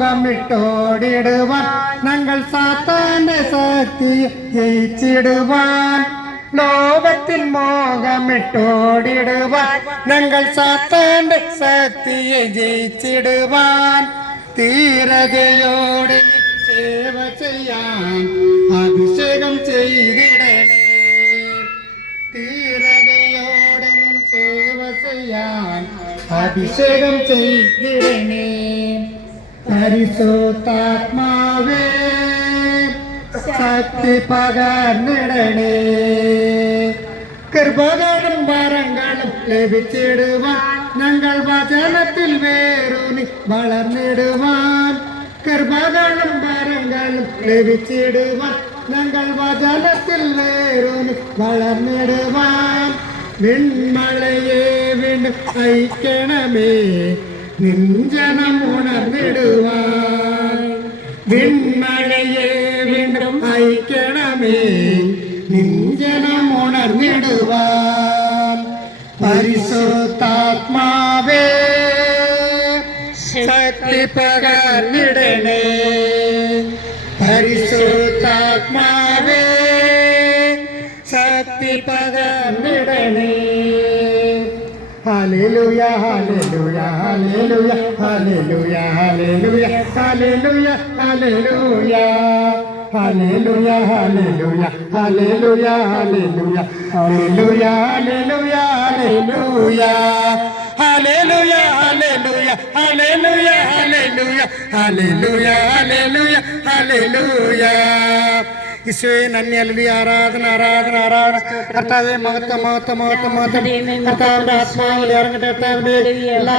ോടിടുവാൻ ഞങ്ങൾ സാത്താന്റെ ശക്തി ജയിച്ചിടുവാൻ ലോകത്തിൽ മോഹമിട്ടോടിടുവാൻ ഞങ്ങൾ സാത്താന്റെ ശക്തിയെ ജയിച്ചിടുവാൻ ധീരതയോടെ സേവ ചെയ്യാൻ അഭിഷേകം ചെയ്തിടണേ. ധീരതയോടെ സേവ ചെയ്യാൻ അഭിഷേകം ചെയ്തിടണേ. പരിശുദ്ധാത്മാവേ ശക്തി പകർന്നിടണേ. കൃപകളും വരങ്ങളും ലഭിച്ചിടുവാൻ ഞങ്ങൾ വചനത്തിൽ വേരൂന്നി വളർന്നിടുവാൻ. കൃപകളും വരങ്ങളും ലഭിച്ചിടുവാൻ ഞങ്ങൾ വചനത്തിൽ വേരൂന്നി വളർന്നിടുവാൻ. വിൺമഴയെ വീണ്ടും അയക്കണമേ നിഞ്ജനം ഉണർന്നിടുവാൻ. വിൺമഴയെ വീണ്ടും അയക്കണമേ നിഞ്ജനം ഉണർന്നിടുവാൻ. പരിശുദ്ധാത്മാവേ ശക്തി പകർന്നിടണേ. പരിശുദ്ധാത്മാവേ ശക്തി പകർന്നിടണേ. ഹല്ലേലൂയ ഹല്ലേലൂയ ഹല്ലേലൂയ ഹല്ലേലൂയ ഹല്ലേലൂയ ഹല്ലേലൂയ ഹല്ലേലൂയ ഹല്ലേലൂയ ഹല്ലേലൂയ ഹല്ലേലൂയ ഹല്ലേലൂയ ഹല്ലേലൂയ ഹല്ലേലൂയ ഹല്ലേലൂയ ഹല്ലേലൂയ ഹല്ലേലൂയ ഹല്ലേലൂയ ഹല്ലേലൂയ ഹല്ലേലൂയ. ഈശോയെ നന്ദി, ഹല്ലേലൂയ. ആരാധന ആരാധന ആരാധന. കർത്താവേ മഹത്വം മഹത്വം മഹത്വം മഹത്വം. കർത്താവിന്റെ ആത്മാവിൽ ഇറങ്ങട്ടെ. കർത്താവിന്റെ എല്ലാ